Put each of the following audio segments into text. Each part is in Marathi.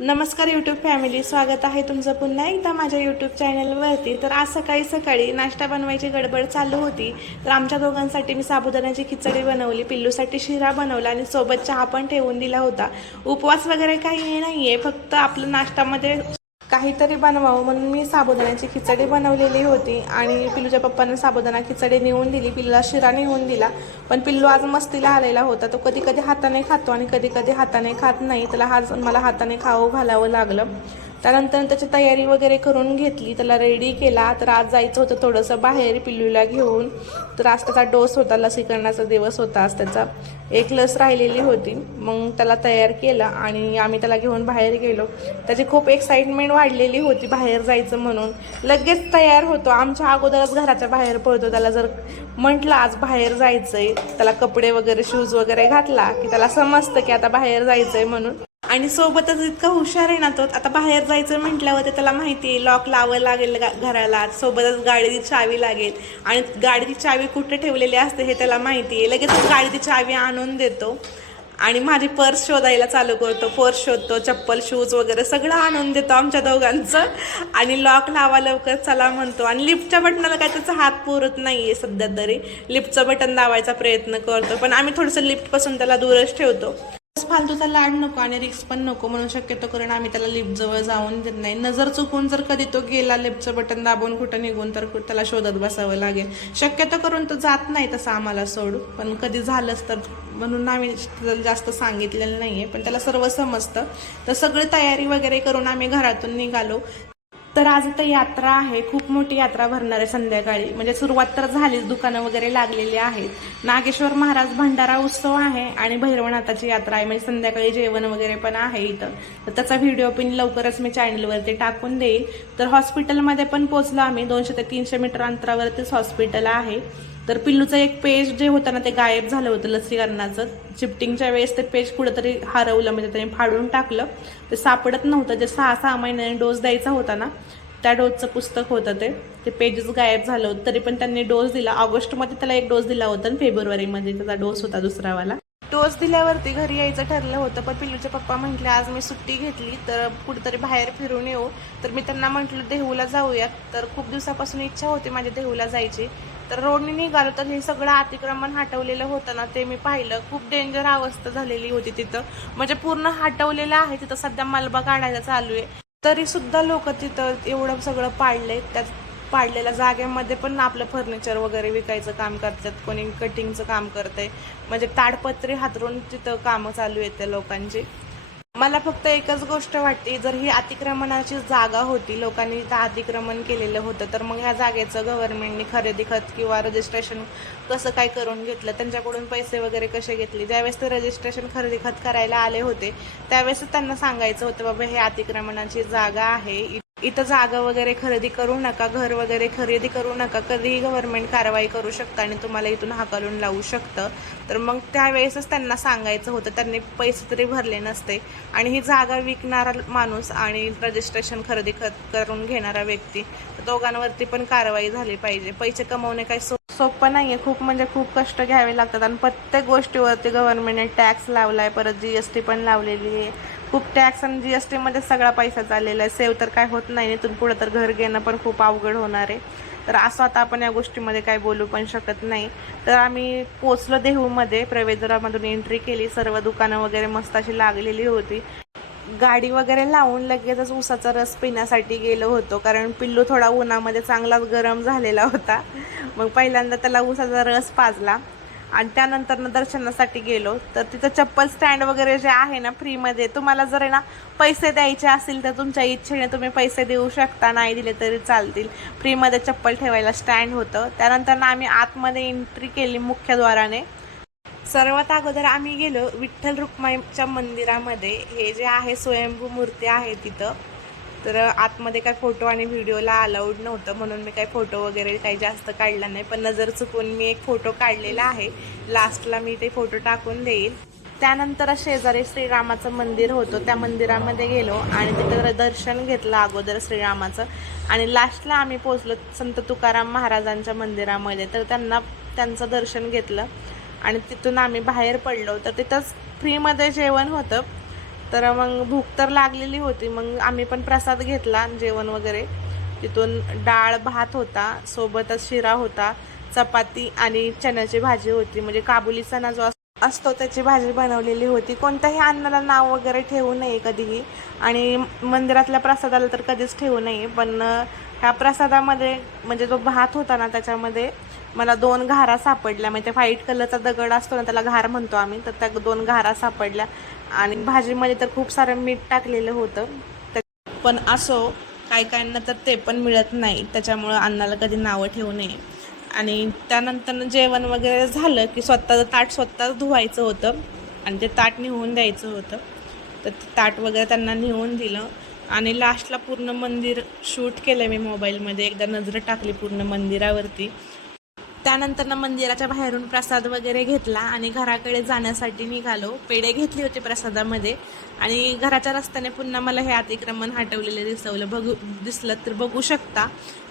नमस्कार यूट्यूब फॅमिली स्वागत आहे तुमचं पुन्हा एकदा माझ्या यूट्यूब चॅनलवरती तर आज सकाळी सकाळी नाश्ता बनवायची गडबड चालू होती. तर आमच्या दोघांसाठी मी साबुदाण्याची खिचडी बनवली पिल्लूसाठी शिरा बनवला आणि सोबत चहा पण ठेवून दिला होता. उपवास वगैरे काही नाही आहे फक्त आपलं नाश्त्यामध्ये काहीतरी बनवावं म्हणून मी साबुदाण्याची खिचडी बनवलेली होती आणि पिल्लूच्या पप्पानं साबुदाणा खिचडी नेऊन दिली. पिल्लूला शिरा नेऊन दिला. पण पिल्लू आज मस्तीला आलेला होता. तो कधी कधी हाताने खातो आणि कधी कधी हाताने खात नाही. त्याला आज मला हाताने खावं घालावं लागलं. त्यानंतर त्याची तयारी वगैरे करून घेतली त्याला रेडी केला. तर आज जायचं होतं थोडंसं बाहेर पिल्लूला घेऊन. तर आज त्याचा डोस होता लसीकरणाचा दिवस होता आज त्याचा. एक लस राहिलेली होती. मग त्याला तयार केला आणि आम्ही त्याला घेऊन बाहेर गेलो. त्याची खूप एक्साइटमेंट वाढलेली होती बाहेर जायचं म्हणून. लगेच तयार होतो. आमच्या अगोदरच घराच्या बाहेर पळतो त्याला जर म्हटलं आज बाहेर जायचं आहे त्याला कपडे वगैरे शूज वगैरे घातला की त्याला समजतं की आता बाहेर जायचं आहे म्हणून. आणि सोबतच इतका हुशार आहे ना तो. आता बाहेर जायचं म्हटल्यावर ते त्याला माहिती आहे लॉक लावावं लागेल गा- घराला. सोबतच गाडीची चावी लागेल. आणि गाडीची चावी कुठे ठेवलेली असते हे त्याला माहिती आहे. लगेचच गाडीची चावी आणून देतो. आणि माझी पर्स शोधायला चालू करतो. पर्स शोधतो चप्पल शूज वगैरे सगळं आणून देतो आमच्या दोघांचं. आणि लॉक लावा लवकर चला म्हणतो. आणि लिफ्टच्या बटनाला काय त्याचा हात पुरत नाही आहे सध्या तरी. लिफ्टचं बटन दाबायचा प्रयत्न करतो. पण आम्ही थोडंसं लिफ्टपासून त्याला दूरच ठेवतो. फालतूचा लाड नको आणि रिक्स पण नको म्हणून शक्यतो करून आम्ही त्याला लिफ्ट जवळ जाऊन देत नाही. नजर चुकून जर कधी तो गेला लिफ्टचं बटन दाबून कुठं निघून तर त्याला शोधत बसावं लागेल. शक्यतो करून तो जात नाही तसं आम्हाला सोड. पण कधी झालंच तर म्हणून आम्ही त्याला जास्त सांगितलेलं नाहीये. पण त्याला सर्व समजतं. तर सगळी तयारी वगैरे करून आम्ही घरातून निघालो. तर आज आता यात्रा आहे. खूप मोठी यात्रा भरणार आहे संध्याकाळी. म्हणजे सुरुवात तर झालीच दुकानं वगैरे लागलेली आहेत. नागेश्वर महाराज भंडारा उत्सव आहे आणि भैरवनाथाची यात्रा आहे. म्हणजे संध्याकाळी जेवण वगैरे पण आहे इथं. तर त्याचा व्हिडिओ पण लवकरच मी चॅनलवरती टाकून देईल. तर हॉस्पिटलमध्ये पण पोहोचलो आम्ही. दोनशे ते तीनशे मीटर अंतरावरतीच हॉस्पिटल आहे. तर पिल्लूचं एक पेज जे होतं ना ते गायब झालं होतं लसीकरणाचं. शिफ्टिंगच्या वेळेस ते पेज कुठंतरी हरवलं म्हणजे त्याने फाडून टाकलं. ते सापडत नव्हतं जे सहा सहा महिन्याने डोस द्यायचा होता ना त्या डोसचं पुस्तक होतं ते. ते पेजेस गायब झालं होतं तरी पण त्यांनी डोस दिला. ऑगस्टमध्ये त्याला एक डोस दिला होता आणि फेब्रुवारीमध्ये त्याचा डोस होता दुसरावाला. डोस दिल्यावरती घरी यायचं ठरलं होतं पण पिल्लूचे पप्पा म्हटले आज मी सुट्टी घेतली तर कुठेतरी बाहेर फिरून येऊ. तर मी त्यांना म्हटलं देहूला जाऊयात तर खूप दिवसापासून इच्छा होती माझ्या देहूला जायची. तर रोडने निघालो तर हे सगळं अतिक्रमण हटवलेलं होतं ना ते मी पाहिलं. खूप डेंजर अवस्था झालेली होती तिथं. म्हणजे पूर्ण हटवलेलं आहे तिथं. सध्या मलबा काढायचा चालू आहे. तरी सुद्धा लोक तिथं एवढं सगळं पाडलंय. त्यात पाडलेल्या जागेमध्ये पण आपलं फर्निचर वगैरे विकायचं काम करतात. कोणी कटिंगचं काम करतंय. म्हणजे ताडपत्री हातरून तिथं कामं चालू आहेत त्या लोकांची. मला फक्त एकच गोष्ट वाटते जर ही अतिक्रमणाची जागा होती लोकांनी इथं अतिक्रमण केलेलं होतं तर मग ह्या जागेचं गव्हर्नमेंटने खरेदी खत किंवा रजिस्ट्रेशन कसं काय करून घेतलं? त्यांच्याकडून पैसे वगैरे कसे घेतले? ज्यावेळेस ते रजिस्ट्रेशन खरेदी खत करायला आले होते त्यावेळेस त्यांना सांगायचं होतं बाबा हे अतिक्रमणाची जागा आहे. इथं जागा वगैरे खरेदी करू नका घर वगैरे खरेदी करू नका कधीही गव्हर्नमेंट कारवाई करू शकतं आणि तुम्हाला इथून हाकलून लावू शकतं. तर मग त्यावेळेसच त्यांना सांगायचं होतं त्यांनी पैसे तरी भरले नसते. आणि ही जागा विकणारा माणूस आणि रजिस्ट्रेशन खरेदी खत करून घेणारा व्यक्ती दोघांवरती पण कारवाई झाली पाहिजे. पैसे कमवणे काही सो सोपं नाही आहे खूप म्हणजे खूप कष्ट घ्यावे लागतात. आणि प्रत्येक गोष्टीवरती गव्हर्नमेंटने टॅक्स लावलाय परत जी एस टी पण लावलेली आहे. खूप टॅक्स आणि जी एस टीमध्ये सगळा पैसा चाललेला आहे. सेव्ह तर काय होत नाही इथून पुढं तर घर घेणं पण खूप अवघड होणार आहे. तर असं आता आपण या गोष्टीमध्ये काय बोलू पण शकत नाही. तर आम्ही पोचलो देहूमध्ये प्रवेशद्वारामधून एंट्री केली. सर्व दुकानं वगैरे मस्त अशी लागलेली होती. गाडी वगैरे लावून लगेचच उसाचा रस पिण्यासाठी गेलो होतो. कारण पिल्लू थोडा उन्हामध्ये चांगलाच गरम झालेला होता. मग पहिल्यांदा त्याला उसाचा रस पाजला. आणि त्यानंतर ना दर्शनासाठी गेलो. तर तिथं चप्पल स्टँड वगैरे जे आहे ना फ्रीमध्ये तुम्हाला जर आहे ना पैसे द्यायचे असतील तर तुमच्या इच्छेने तुम्ही पैसे देऊ शकता. नाही दिले तरी चालतील. फ्रीमध्ये चप्पल ठेवायला स्टँड होतं. त्यानंतर ना आम्ही आतमध्ये एंट्री केली मुख्यद्वाराने. सर्वात अगोदर आम्ही गेलो विठ्ठल रुक्माईच्या मंदिरामध्ये. हे जे आहे स्वयंभू मूर्ती आहे तिथं. तर आतमध्ये काय फोटो आणि व्हिडिओला अलाउड नव्हतं म्हणून मी काही फोटो वगैरे काही जास्त काढला नाही. पण नजर चुकून मी एक फोटो काढलेला आहे. लास्टला मी ते फोटो टाकून देईल. त्यानंतर शेजारी श्रीरामाचं मंदिर होतं. त्या मंदिरामध्ये गेलो आणि तिथं दर्शन घेतलं अगोदर श्रीरामाचं. आणि लास्टला आम्ही पोचलो संत तुकाराम महाराजांच्या मंदिरामध्ये. तर त्यांना त्यांचं दर्शन घेतलं. आणि तिथून आम्ही बाहेर पडलो. तर तिथंच फ्रीमध्ये जेवण होतं. तर मग भूक तर लागलेली होती. मग आम्ही पण प्रसाद घेतला जेवण वगैरे. तिथून डाळ भात होता सोबतच शिरा होता चपाती आणि चण्याची भाजी होती. म्हणजे काबुली चणा जो असतो त्याची भाजी बनवलेली होती. कोणत्याही अन्नाला नाव वगैरे ठेवू नये कधीही. आणि मंदिरातल्या प्रसादाला तर कधीच ठेवू नये. पण ह्या प्रसादामध्ये म्हणजे जो भात होता ना त्याच्यामध्ये मला दोन घारा सापडल्या. म्हणजे व्हाईट कलरचा दगड असतो ना त्याला घार म्हणतो आम्ही. तर त्या दोन घारा सापडल्या. आणि भाजीमध्ये तर खूप सारं मीठ टाकलेलं होतं. पण असो काही काहींना तर ते पण मिळत नाही. त्याच्यामुळं अन्नाला कधी नावं ठेवू नये. आणि त्यानंतर जेवण वगैरे झालं की स्वतःचं ताट स्वतःच धुवायचं होतं. आणि ते ताट निहून द्यायचं होतं. तर ते ताट वगैरे त्यांना नेऊन दिलं. आणि लास्टला पूर्ण मंदिर शूट केलं मी मोबाईलमध्ये एकदा नजर टाकली पूर्ण मंदिरावरती. त्यानंतर ना मंदिराच्या बाहेरून प्रसाद वगैरे घेतला आणि घराकडे जाण्यासाठी निघालो. पेढे घेतले होते प्रसादामध्ये. आणि घराच्या रस्त्याने पुन्हा मला हे अतिक्रमण हटवलेले दिसवलं. बघू दिसलं तर बघू शकता.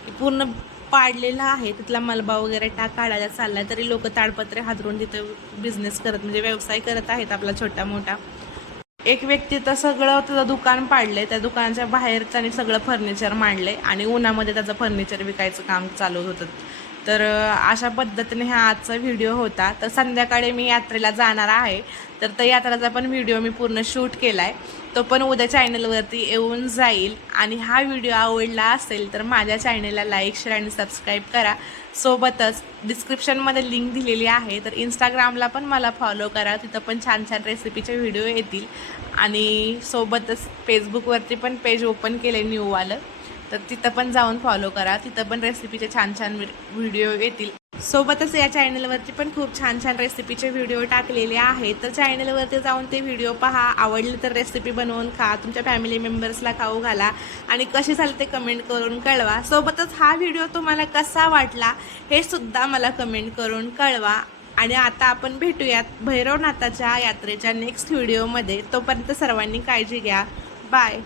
की पूर्ण पाडलेला आहे. तिथला मलबा वगैरे टाक काढायला चाललाय. तरी लोक ताडपत्रे हातरून तिथं बिझनेस करत म्हणजे व्यवसाय करत आहेत आपला छोटा मोठा एक व्यक्ती तर सगळं त्याचं दुकान पाडलंय. त्या दुकानाच्या बाहेर त्याने सगळं फर्निचर मांडलंय. आणि उन्हामध्ये त्याचं फर्निचर विकायचं काम चालू होतं. तर अशा पद्धतीने हा आजचा व्हिडिओ होता. तर संध्याकाळी मी यात्रेला जाणार आहे. तर त्या यात्रेचा पण व्हिडिओ मी पूर्ण शूट केला आहे तो पण उद्या चॅनलवरती येऊन जाईल. आणि हा व्हिडिओ आवडला असेल तर माझ्या चॅनलला लाईक शेअर आणि सबस्क्राईब करा. सोबतच डिस्क्रिप्शनमध्ये लिंक दिलेली आहे. तर इंस्टाग्रामला पण मला फॉलो करा. तिथं पण छान छान रेसिपीचे व्हिडिओ येतील. आणि सोबतच फेसबुकवरती पण पेज ओपन केले न्यूवालं. तर तिथं पण जाऊन फॉलो करा. तिथं पण रेसिपीचे छान छान व्हिडिओ येतील. सोबतच या चॅनलवरती पण खूप छान छान रेसिपीचे व्हिडिओ टाकलेले आहेत. तर चॅनलवरती जाऊन ते व्हिडिओ पहा. आवडले तर रेसिपी बनवून खा. तुमच्या फॅमिली मेंबर्सला खाऊ घाला. आणि कसे झाले ते कमेंट करून कळवा. सोबतच हा व्हिडिओ तुम्हाला कसा वाटला हे सुद्धा मला कमेंट करून कळवा. आणि आता आपण भेटूयात भैरवनाथाच्या यात्रेच्या नेक्स्ट व्हिडिओमध्ये तोपर्यंत सर्वांनी काळजी घ्या. बाय